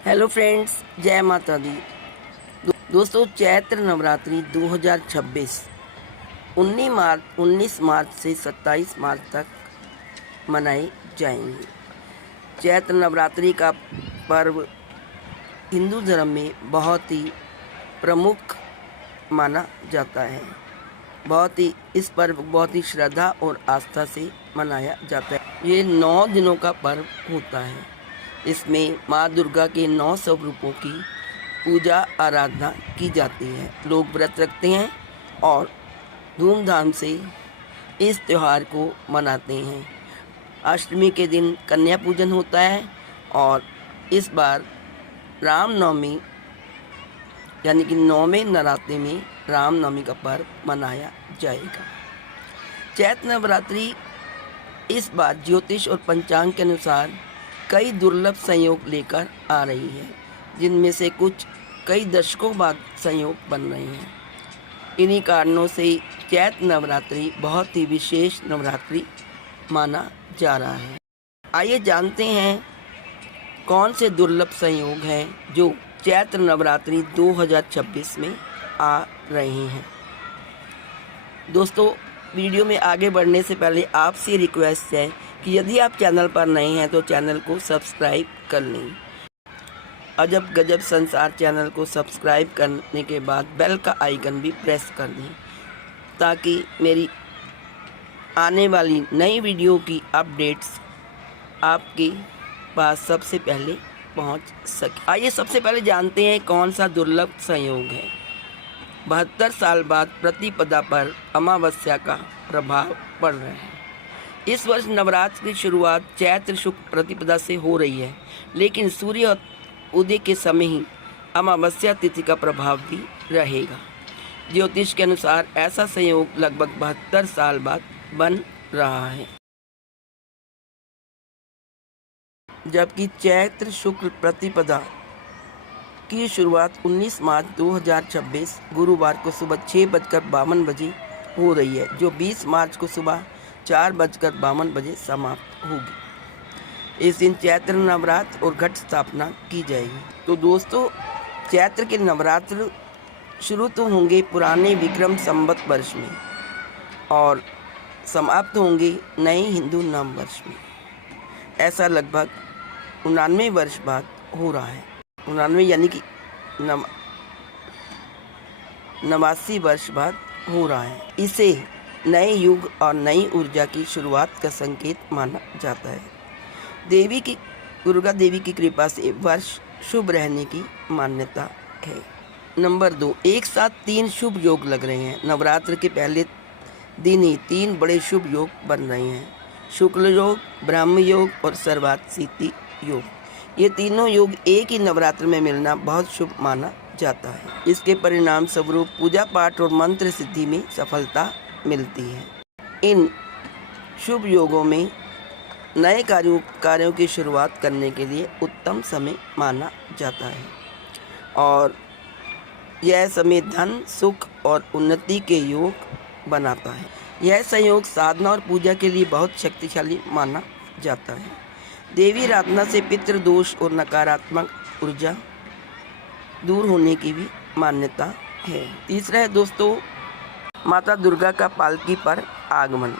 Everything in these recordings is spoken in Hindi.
हेलो फ्रेंड्स, जय माता दी। दोस्तों, चैत्र नवरात्रि 2026 19 मार्च से 27 मार्च तक मनाए जाएंगे। चैत्र नवरात्रि का पर्व हिंदू धर्म में बहुत ही प्रमुख माना जाता है। इस पर्व बहुत ही श्रद्धा और आस्था से मनाया जाता है। ये 9 दिनों का पर्व होता है। इसमें माँ दुर्गा के 9 स्वरूपों की पूजा आराधना की जाती है। लोग व्रत रखते हैं और धूमधाम से इस त्यौहार को मनाते हैं। अष्टमी के दिन कन्या पूजन होता है और इस बार रामनवमी यानी कि 9वें नवरात्रि में रामनवमी का पर्व मनाया जाएगा। चैत्र नवरात्रि इस बार ज्योतिष और पंचांग के अनुसार कई दुर्लभ संयोग लेकर आ रही है, जिनमें से कुछ कई दशकों बाद संयोग बन रहे हैं। इन्हीं कारणों से चैत्र नवरात्रि बहुत ही विशेष नवरात्रि माना जा रहा है। आइए जानते हैं कौन से दुर्लभ संयोग हैं जो चैत्र नवरात्रि 2026 में आ रहे हैं। दोस्तों, वीडियो में आगे बढ़ने से पहले आपसे रिक्वेस्ट है कि यदि आप चैनल पर नए हैं तो चैनल को सब्सक्राइब कर लें। अजब गजब संसार चैनल को सब्सक्राइब करने के बाद बेल का आइकन भी प्रेस कर दें, ताकि मेरी आने वाली नई वीडियो की अपडेट्स आपके पास सबसे पहले पहुंच सके। आइए सबसे पहले जानते हैं कौन सा दुर्लभ संयोग है। 72 साल बाद प्रतिपदा पर अमावस्या का प्रभाव पड़ रहा है। इस वर्ष नवरात्र की शुरुआत चैत्र शुक्ल प्रतिपदा से हो रही है, लेकिन सूर्य उदय के समय ही अमावस्या तिथि का प्रभाव भी रहेगा। ज्योतिष के अनुसार ऐसा संयोग लगभग 72 साल बाद बन रहा है, जबकि चैत्र शुक्ल प्रतिपदा की शुरुआत 19 मार्च 2026 गुरुवार को सुबह 6:52 बजे हो रही है, जो 20 मार्च को सुबह 4:52 बजे समाप्त होगी। इस दिन चैत्र नवरात्र और घट स्थापना की जाएगी। तो दोस्तों, चैत्र के नवरात्र शुरू तो होंगे पुराने विक्रम संवत वर्ष में और समाप्त होंगे नए हिंदू नव वर्ष में। ऐसा लगभग 99 वर्ष बाद हो रहा है। 99 यानी कि 89 वर्ष बाद हो रहा है। इसे नए युग और नई ऊर्जा की शुरुआत का संकेत माना जाता है। दुर्गा देवी की कृपा से वर्ष शुभ रहने की मान्यता है। नंबर 2, एक साथ 3 शुभ योग लग रहे हैं। नवरात्र के पहले दिन ही 3 बड़े शुभ योग बन रहे हैं। शुक्ल योग, ब्रह्म योग और सर्वार्थ सिद्धि योग। ये तीनों योग एक ही नवरात्र में मिलना बहुत शुभ माना जाता है। इसके परिणाम स्वरूप पूजा पाठ और मंत्र सिद्धि में सफलता मिलती है। इन शुभ योगों में नए कार्यों की शुरुआत करने के लिए उत्तम समय माना जाता है और यह समय धन, सुख और उन्नति के योग बनाता है। यह संयोग साधना और पूजा के लिए बहुत शक्तिशाली माना जाता है। देवी आराधना से पितृदोष और नकारात्मक ऊर्जा दूर होने की भी मान्यता है। तीसरा है दोस्तों, माता दुर्गा का पालकी पर आगमन।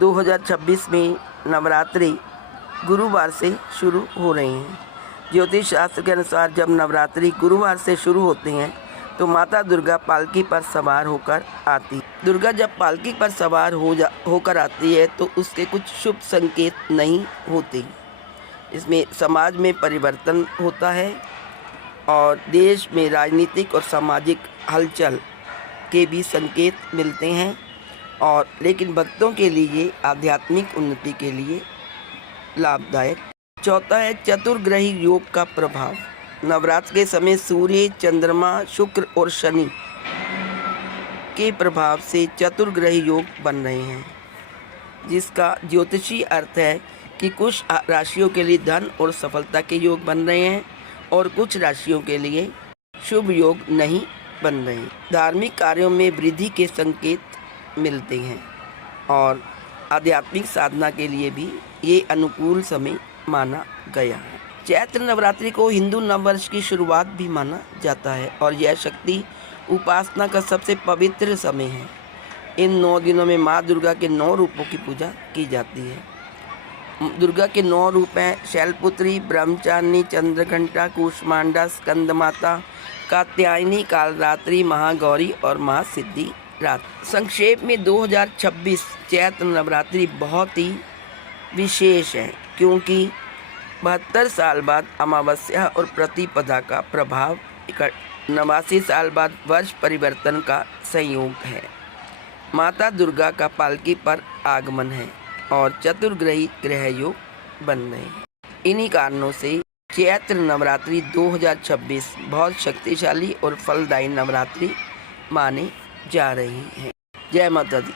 2026 में नवरात्रि गुरुवार से शुरू हो रही हैं। ज्योतिष शास्त्र के अनुसार जब नवरात्रि गुरुवार से शुरू होते हैं तो माता दुर्गा पालकी पर सवार होकर आती। दुर्गा जब पालकी पर सवार होकर आती है तो उसके कुछ शुभ संकेत नहीं होते। इसमें समाज में परिवर्तन होता है और देश में राजनीतिक और सामाजिक हलचल के भी संकेत मिलते हैं, और लेकिन भक्तों के लिए आध्यात्मिक उन्नति के लिए लाभदायक। चौथा है चतुर्ग्रही योग का प्रभाव। नवरात्र के समय सूर्य, चंद्रमा, शुक्र और शनि के प्रभाव से चतुर्ग्रही योग बन रहे हैं, जिसका ज्योतिषी अर्थ है कि कुछ राशियों के लिए धन और सफलता के योग बन रहे हैं और कुछ राशियों के लिए शुभ योग नहीं बन रहे हैं। धार्मिक कार्यों में वृद्धि के संकेत मिलते हैं और आध्यात्मिक साधना के लिए भी ये अनुकूल समय माना गया है। चैत्र नवरात्रि को हिंदू नववर्ष की शुरुआत भी माना जाता है और यह शक्ति उपासना का सबसे पवित्र समय है। इन 9 दिनों में माँ दुर्गा के 9 रूपों की पूजा की जाती है। दुर्गा के 9 रूप हैं शैलपुत्री, ब्रह्मचारिणी, चंद्रघंटा, कूष्मांडा, स्कंदमाता, कात्यायनी, कालरात्रि, महागौरी और महासिद्धि रात। संक्षेप में 2026 चैत्र नवरात्रि बहुत ही विशेष है क्योंकि 72 साल बाद अमावस्या और प्रतिपदा का प्रभाव 89 साल बाद वर्ष परिवर्तन का संयोग है। माता दुर्गा का पालकी पर आगमन है और चतुर्ग्रही ग्रह योग बन रहे हैं। इन्हीं कारणों से चैत्र नवरात्रि 2026 बहुत शक्तिशाली और फलदायी नवरात्रि माने जा रही हैं। जय माता दी।